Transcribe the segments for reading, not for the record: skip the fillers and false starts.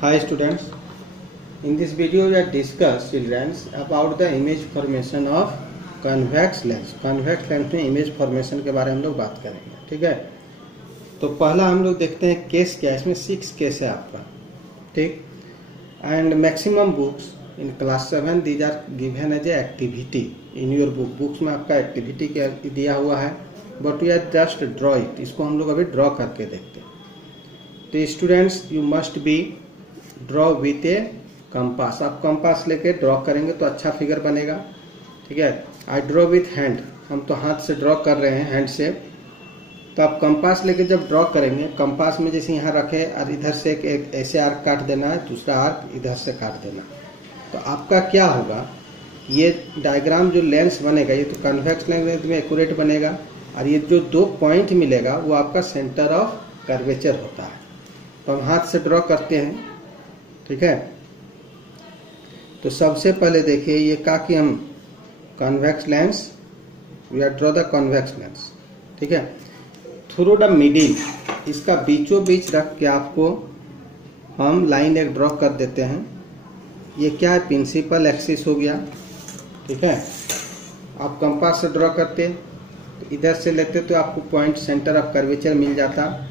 Hi students, in this video we are discuss children about the image formation of convex lens. Convex lens में image formation के बारे में हम लोग बात करेंगे, ठीक है। तो पहला हम लोग देखते हैं केस क्या है। इसमें 6 केस है आपका, ठीक। And maximum books in class 7 these are given as a activity in your books में आपका एक्टिविटी दिया हुआ है, but we are just draw it. इसको हम लोग अभी ड्रॉ करके देखते हैं। तो students you must be draw with a compass. आप कंपास लेके ड्रॉ करेंगे तो अच्छा फिगर बनेगा, ठीक है। आई ड्रॉ विथ हैंड, हम तो हाथ से ड्रॉ कर रहे हैं, हैंड से। तो आप कंपास लेके जब ड्रॉ करेंगे, कंपास में जैसे यहाँ रखे और इधर से एक ऐसे आर्क काट देना है, दूसरा आर्क इधर से काट देना। तो आपका क्या होगा, ये डायग्राम जो लेंस बनेगा ये तो कन्वेक्स लेंस में एक्यूरेट बनेगा, और ये जो 2 पॉइंट मिलेगा वो आपका सेंटर ऑफ कर्वेचर होता है। तो हम हाथ से ड्रॉ करते हैं, ठीक है। तो सबसे पहले देखिए ये कहा कि हम convex lens, we are draw the convex lens, ठीक है। थ्रू द मिडिल, इसका बीचों बीच रख के आपको हम लाइन एक ड्रॉ कर देते हैं। ये क्या है, प्रिंसिपल एक्सिस हो गया, ठीक है। आप कंपास से ड्रॉ करते तो इधर से लेते तो आपको पॉइंट सेंटर ऑफ कर्वेचर मिल जाता।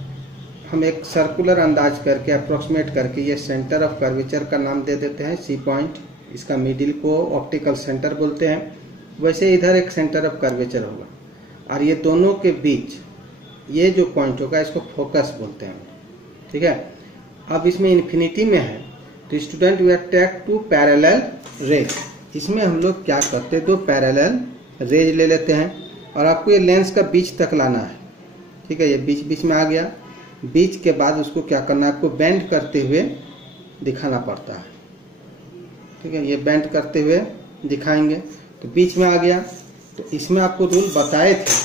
हम एक सर्कुलर अंदाज करके अप्रोक्सीमेट करके ये सेंटर ऑफ कर्वेचर का नाम दे देते हैं सी पॉइंट। इसका मिडिल को ऑप्टिकल सेंटर बोलते हैं। वैसे इधर एक सेंटर ऑफ कर्वेचर होगा, और ये दोनों के बीच ये जो पॉइंट होगा इसको फोकस बोलते हैं, ठीक है। अब इसमें इन्फिनिटी में है तो student we are take 2 parallel rays. इसमें हम लोग क्या करते हैं, 2 पैरेलल रेज ले लेते हैं, और आपको ये लेंस का बीच तक लाना है, ठीक है। ये बीच बीच में आ गया। बीच के बाद उसको क्या करना है, आपको बेंड करते हुए दिखाना पड़ता है, ठीक है। ये बेंड करते हुए दिखाएंगे। तो बीच में आ गया। तो इसमें आपको रूल बताए थे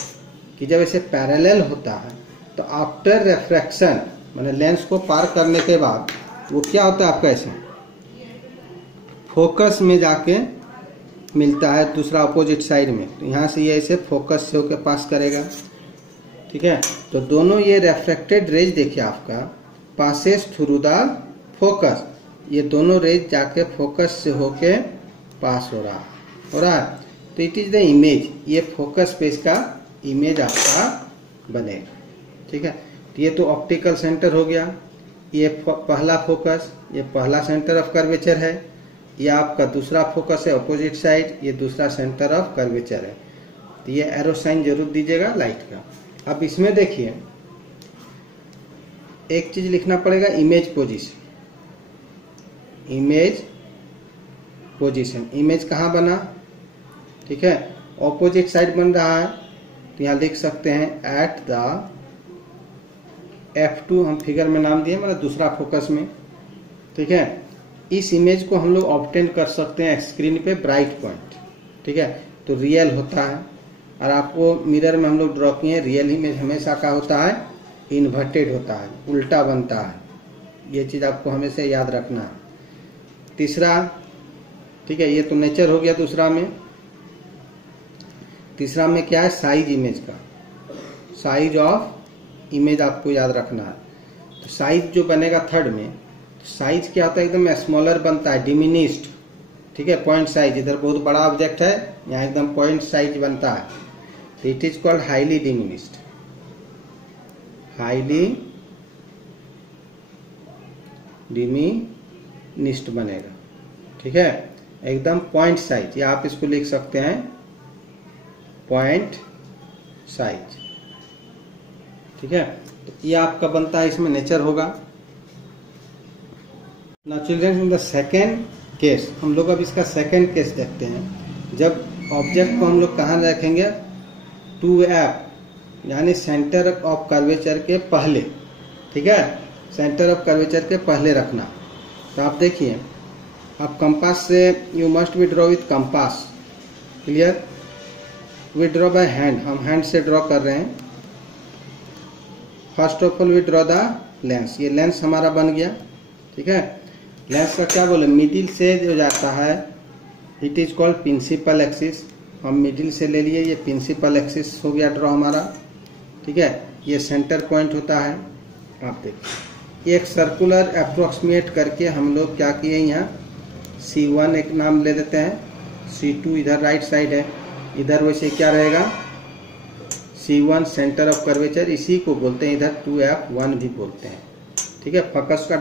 कि जब ऐसे पैरेलल होता है तो आफ्टर रिफ्रैक्शन, माने लेंस को पार करने के बाद वो क्या होता है आपका, ऐसे फोकस में जाके मिलता है दूसरा अपोजिट साइड में। तो यहाँ से ये ऐसे फोकस से होकर पास करेगा, ठीक है। तो दोनों ये रिफ्रैक्टेड रेज देखिए आपका पासेस थ्रू द फोकस। ये दोनों रेज जाके फोकस से होके पास हो रहा है। तो इट इज द इमेज। ये फोकस पे इसका इमेज आपका बनेगा, ठीक है। तो ये तो ऑप्टिकल सेंटर हो गया। ये पहला फोकस, ये पहला सेंटर ऑफ कर्वेचर है। ये आपका दूसरा फोकस है अपोजिट साइड, ये दूसरा सेंटर ऑफ कर्वेचर है। तो ये एरो साइन जरूर दीजिएगा लाइट का। अब इसमें देखिए एक चीज लिखना पड़ेगा, image position. Image position, image कहाँ बना, ठीक है, ऑपोजिट साइड बन रहा है। तो यहाँ लिख सकते हैं एट द F2, हम फिगर में नाम दिए, मतलब दूसरा फोकस में, ठीक है। इस इमेज को हम लोग ऑब्टेन कर सकते हैं स्क्रीन पे ब्राइट पॉइंट, ठीक है। तो रियल होता है, और आपको मिरर में हम लोग ड्रॉ किए, रियल इमेज हमेशा का होता है इन्वर्टेड होता है, उल्टा बनता है। ये चीज आपको हमेशा याद रखना है। तीसरा, ठीक है, ये तो नेचर हो गया। तीसरा में क्या है, साइज इमेज का, साइज ऑफ इमेज आपको याद रखना है। तो साइज जो बनेगा थर्ड में, तो साइज क्या होता है, एकदम स्मॉलर बनता है, डिमिनिश्ड, ठीक है। पॉइंट साइज, इधर बहुत बड़ा ऑब्जेक्ट है, यहाँ एकदम पॉइंट साइज बनता है। तो it is called highly diminished, highly diminished बनेगा, ठीक है। एकदम पॉइंट साइज, या आप इसको लिख सकते हैं पॉइंट साइज, ठीक है। तो ये आपका बनता है, इसमें नेचर होगा। Now children, in the second case, हम लोग अब इसका सेकेंड केस देखते हैं। जब ऑब्जेक्ट को हम लोग कहाँ रखेंगे, 2F, यानी सेंटर ऑफ कर्वेचर के पहले, ठीक है, सेंटर ऑफ कर्वेचर के पहले रखना। तो आप देखिए, आप कंपास से, you must be draw with compass, clear. We draw by hand, हम हैंड से ड्रॉ कर रहे हैं। First of all we draw the lens. ये लेंस हमारा बन गया, ठीक है। लेंस का क्या बोले, मिडिल से जो जाता है it is called principal axis. हम मिडिल से ले लिए, ये प्रिंसिपल एक्सिस हो गया ड्रॉ हमारा, ठीक है। ये सेंटर पॉइंट होता है, आप देखिए एक सर्कुलर अप्रोक्सीमेट करके हम लोग क्या किए, यहाँ C1 एक नाम ले देते हैं, C2 इधर राइट साइड है, इधर वैसे क्या रहेगा C1 सेंटर ऑफ कर्वेचर, इसी को बोलते हैं इधर 2F1 भी बोलते हैं। ठीक है, फोकस का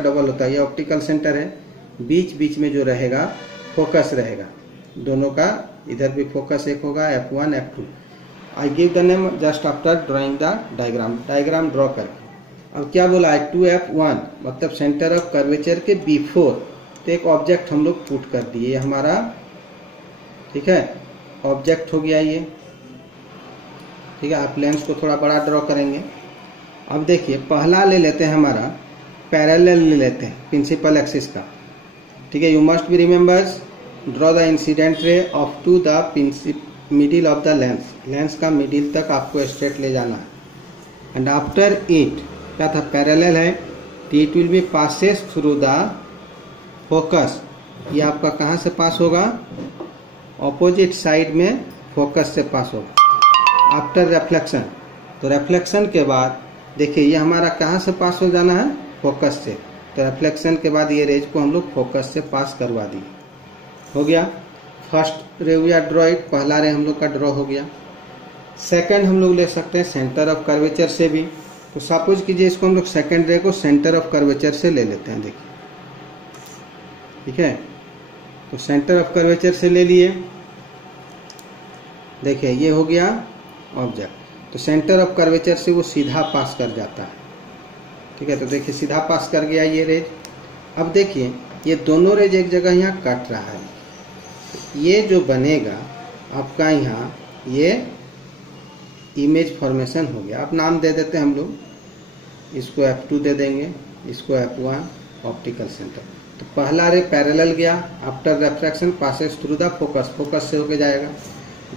डबल होता है। ये ऑप्टिकल सेंटर है, बीच बीच में जो रहेगा फोकस रहेगा, दोनों का इधर भी फोकस एक होगा, F1 F2। I give the name just after drawing the diagram draw करके। अब क्या बोला है 2F1 मतलब सेंटर ऑफ कर्वेचर के बिफोर, तो एक ऑब्जेक्ट हम लोग पुट कर दिए हमारा, ठीक है, ऑब्जेक्ट हो गया ये। ठीक है, आप लेंस को थोड़ा बड़ा ड्रॉ करेंगे। अब देखिए पहला ले लेते हैं हमारा पैरेलल ले लेते हैं प्रिंसिपल एक्सिस का। ठीक है, you must be remembers draw the incident ray of to the middle of the lens का मिडिल तक आपको स्ट्रेट ले जाना है। एंड आफ्टर इट क्या था, पैरेलल है, it will be passes through the focus. ये आपका कहाँ से पास होगा, ऑपोजिट साइड में फोकस से पास होगा। आफ्टर रिफ्लेक्शन, तो रिफ्लेक्शन के बाद देखिए ये हमारा कहाँ से पास हो जाना है, फोकस से। तो रिफ्लेक्शन के बाद ये रेज को हम लोग फोकस से पास करवा दिए, हो गया। फर्स्ट रे या ड्रॉ इट, पहला रे हम लोग का ड्रॉ हो गया। सेकंड हम लोग ले सकते हैं सेंटर ऑफ कर्वेचर से भी। तो सपोज कीजिए इसको हम लोग सेकंड रे को सेंटर ऑफ कर्वेचर से ले लेते हैं, देखिए। ठीक है, तो सेंटर ऑफ कर्वेचर से ले लिए, देखिए ये हो गया ऑब्जेक्ट। तो सेंटर ऑफ कर्वेचर से वो सीधा पास कर जाता है। ठीक है, तो देखिए सीधा पास कर गया ये रेज। अब देखिए ये दोनों रेज एक जगह यहाँ कट रहा है, ये जो बनेगा आपका यहाँ ये इमेज फॉर्मेशन हो गया। अब नाम दे देते हैं हम लोग, इसको F2 दे देंगे, इसको F1 ऑप्टिकल सेंटर। तो पहला रे पैरेलल गया, after refraction passes through the focus से होके जाएगा।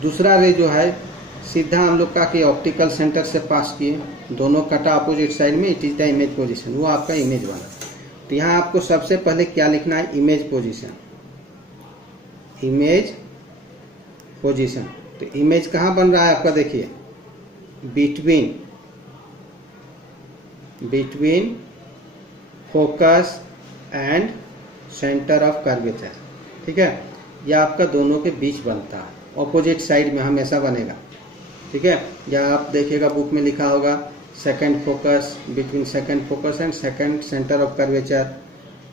दूसरा रे जो है सीधा हम लोग का कि ऑप्टिकल सेंटर से पास किए, दोनों कटा अपोजिट साइड में, it is the image position, वो आपका इमेज बना। तो यहाँ आपको सबसे पहले क्या लिखना है, इमेज पोजीशन। इमेज पोजीशन, तो इमेज कहाँ बन रहा है आपका, देखिए between focus and centre of curvature. ठीक है, यह आपका दोनों के बीच बनता है, ऑपोजिट साइड में हमेशा बनेगा। ठीक है, या आप देखिएगा बुक में लिखा होगा second focus, between second focus and second centre of curvature.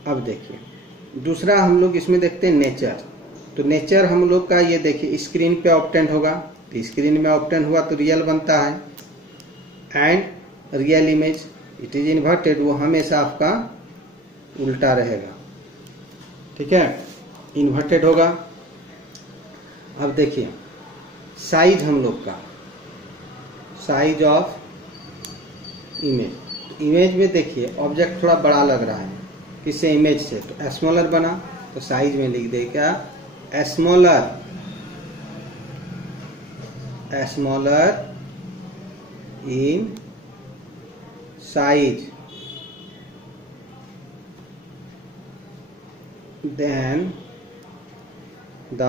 अब देखिए दूसरा हम लोग इसमें देखते हैं नेचर। तो नेचर हम लोग का ये देखिए स्क्रीन पे ऑब्टेंड होगा, तो स्क्रीन में ऑब्टेंड हुआ तो रियल बनता है। And real image it is inverted, वो हमेशा आपका उल्टा रहेगा। ठीक है, इन्वर्टेड होगा। अब देखिए साइज हम लोग का, साइज ऑफ इमेज। इमेज में देखिए ऑब्जेक्ट थोड़ा बड़ा लग रहा है, किससे, इमेज से, तो स्मॉलर बना। तो साइज में लिख दे क्या, smaller in size than the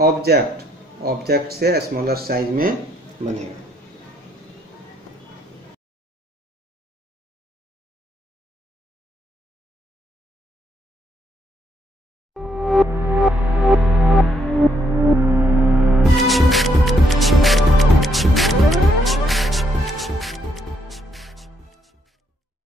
object से स्मॉलर साइज में बनेगा।